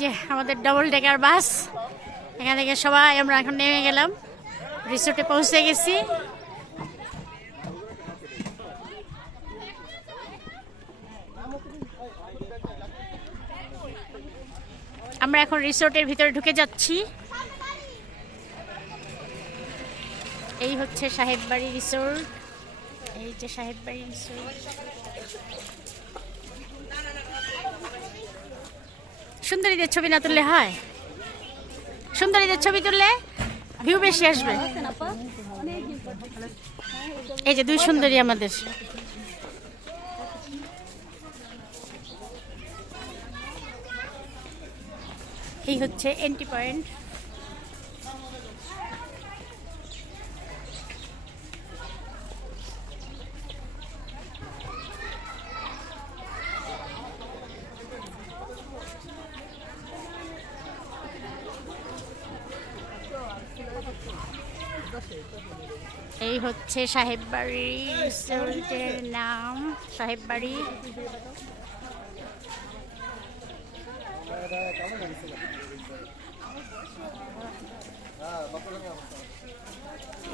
যে আমাদের double decker বাস, এখান থেকে সবাই আমরা এখন নেমে গেলাম, রিসোর্টে পৌঁছে গেছি। আমরা এখন রিসোর্টের ভিতরে ঢুকে যাচ্ছি। এই হচ্ছে সাহেব বাড়ি রিসোর্ট, এই যে সাহেব বাড়ি রিসোর্ট। সুন্দরীদের ছবি না তুললে হয়? সুন্দরীদের ছবি তুললে ভিউ বেশি আসবে। এই যে দুই সুন্দরী আমাদের। এই হচ্ছে এন্ট্রি পয়েন্ট। এই হচ্ছে সাহেব বাড়ি রিসোর্টের নাম, সাহেব বাড়ি।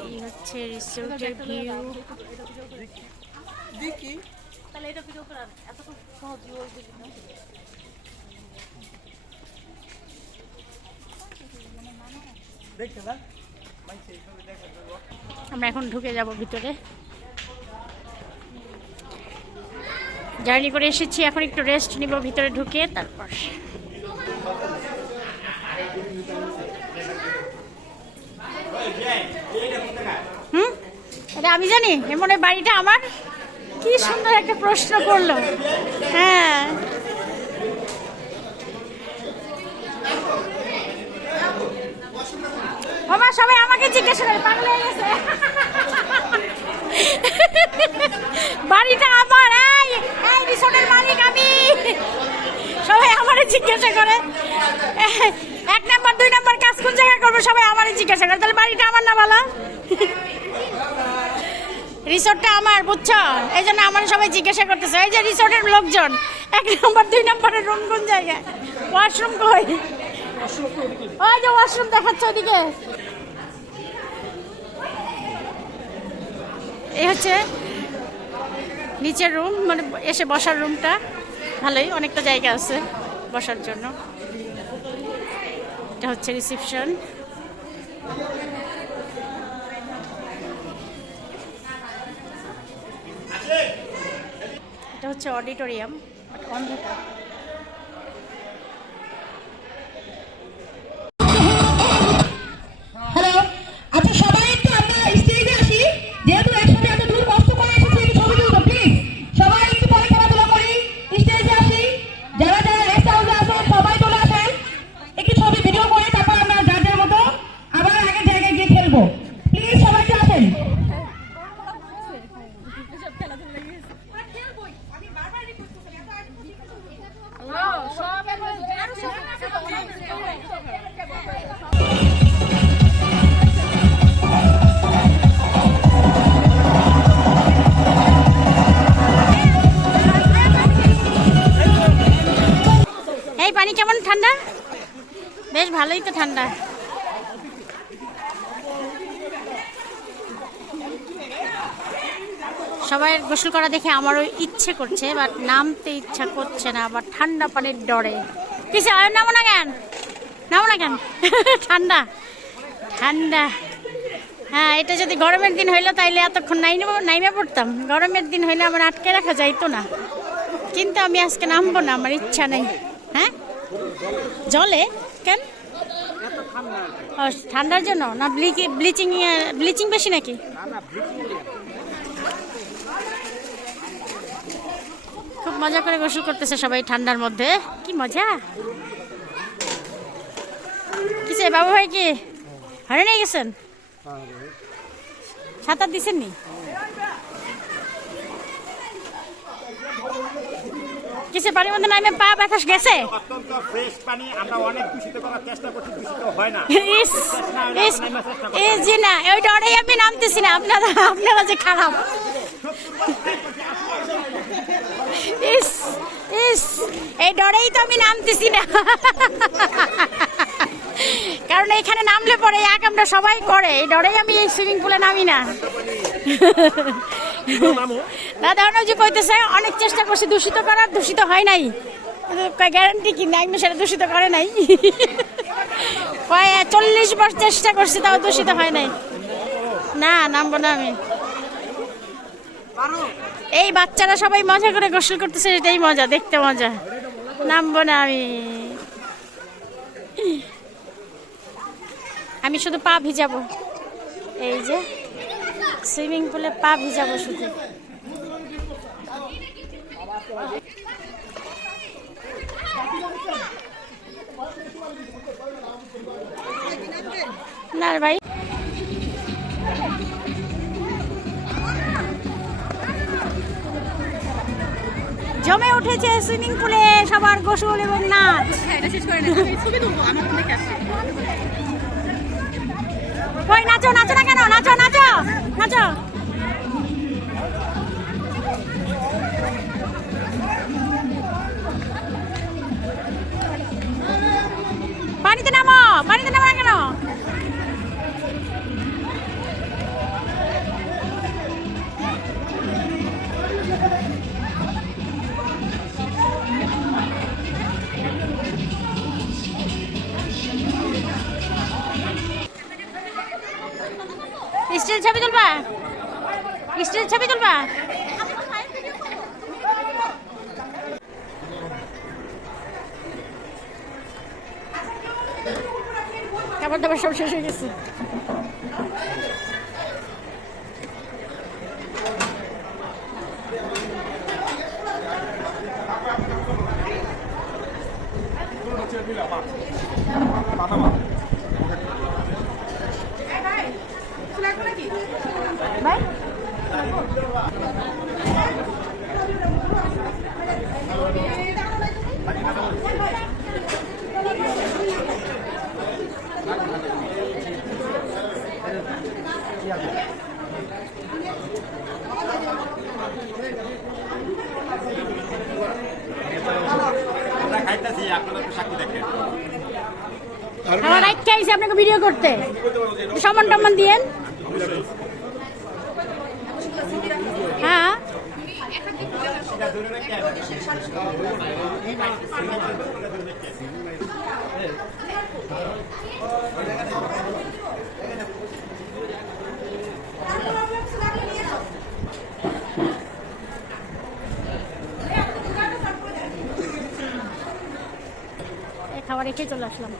এই হচ্ছে রিসোর্টের ভিউ। আমরা এখন ঢুকে যাব ভিতরে। জার্নি করে এসেছি, এখন একটু রেস্ট নিব ভিতরে ঢুকে, তারপর এটা আমি জানি এমন বাড়িটা আমার। কি সুন্দর একটা প্রশ্ন করলো। হ্যাঁ, আমার সবাই আমাকে জিজ্ঞাসা করে পাগল হয়ে গেছে। বাড়িটা আমার, এই রিসোর্টের মালিক আমি। সবাই আমারে জিজ্ঞাসা করে, 1 নাম্বার 2 নাম্বার কাজ কোন জায়গায় করবো, সবাই আমারে জিজ্ঞাসা করে। তাহলে বাড়িটা আমার না বলা? রিসোর্টটা আমার, বুঝছো? এই জন্য আমার সবাই জিজ্ঞাসা করতেছে, এই যে রিসোর্টের লোকজন 1 নাম্বার 2 নাম্বারের রুম কোন জায়গায়, ওয়াশরুম কই? ওই যে ওয়াশরুম দেখাচ্ছে ওদিকে। এই হচ্ছে নিচের রুম, মানে এসে বসার রুমটা। ভালোই, অনেকটা জায়গা আছে বসার জন্য। এটা হচ্ছে রিসেপশন। এটা হচ্ছে অডিটোরিয়াম, অন্ধকার। এই পানি কেমন ঠান্ডা? বেশ ভালোই তো ঠান্ডা। সবাই গোসল করা দেখে আমারও ইচ্ছে করছে, বাট নামতে ইচ্ছা করছে না, আবার ঠান্ডা পানির ডরে। কিছু নামো না কেন, নামো না কেন? ঠান্ডা ঠান্ডা। হ্যাঁ, এটা যদি গরমের দিন হইলো তাইলে এতক্ষণ নাইমে পড়তাম। গরমের দিন হইলে আমার আটকে রাখা যাইতো না, কিন্তু আমি আজকে নামবো না, আমার ইচ্ছা নেই। হ্যাঁ, জলে কেন? ঠান্ডার জন্য না? ব্লিচিং বেশি নাকি? খুব মজা করে গোসল করতেছে সবাই ঠান্ডার মধ্যে, কি মজা। কিসে বাবু ভাই কি হারে নিয়ে গেছেন? সাঁতার দিছেন নি? কিসে পানির মধ্যে নামে পা ব্যথা গেছে? অত্যন্ত ফ্রেশ পানি, আমরা অনেক দূষিত করার চেষ্টা করছি, দূষিত হয় না। জি না, ওই ডরেই আমি নামতেছি না। আপনারা যে খারাপ। প্লিজ, এই ডরেই তো আমি নামতেছি না। কারণ এখানে নামলে পরে এক আমরা সবাই করে, এই ডরেই আমি এই সুইমিং পুলে নামি না। দাদা অনেক যে কইতেছে অনেক চেষ্টা করছি দূষিত করার, দূষিত হয় নাই। গ্যারান্টি কি নাই সেটা দূষিত করে নাই। 40 বার চেষ্টা করছি তাও দূষিত হয় নাই। না, নামবো না আমি। এই বাচ্চারা সবাই মজা করে গোসল করতেছে, এটাই মজা, দেখতে মজা। নামবো না আমি শুধু পা ভিজাবো। এই যে সুইমিং পুলে পা ভিজাবো শুধু। না ভাই, জমে উঠেছে সুইমিং পুলে সবার গোসল এবং নাচ। ওই নাচো, নাচো না কেন? নাচো নাচো নাচো। পানিতে নামো, পানিতে নামো না কেন? স্টিল ছবি তুলবা? স্টিল ছবি তুলবা? খাবার দাবার সব শেষ হয়ে গেছে। ভাই আমার রাইট চাইছে আপনাকে ভিডিও করতে, সম্মান টম্মান দিয়েন। হ্যাঁ খাবার রেখে চলে আসলাম।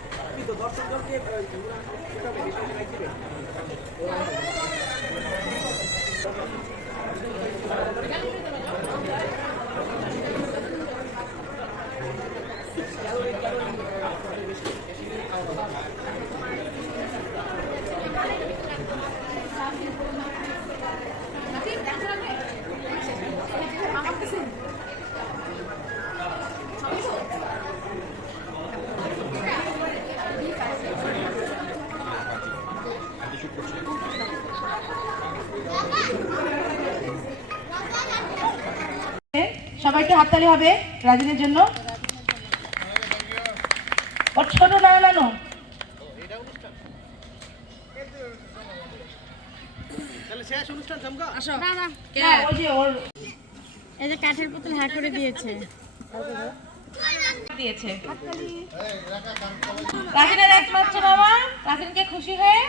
সবাইকে হাততালি হবে রাজিনের জন্য। ওর ছোট নানো এই যে কাঠের পুতুল হ্যাঁ করে দিয়েছে। রাজিনের একমাত্র বাবা, রাজিনকে খুশি হয়ে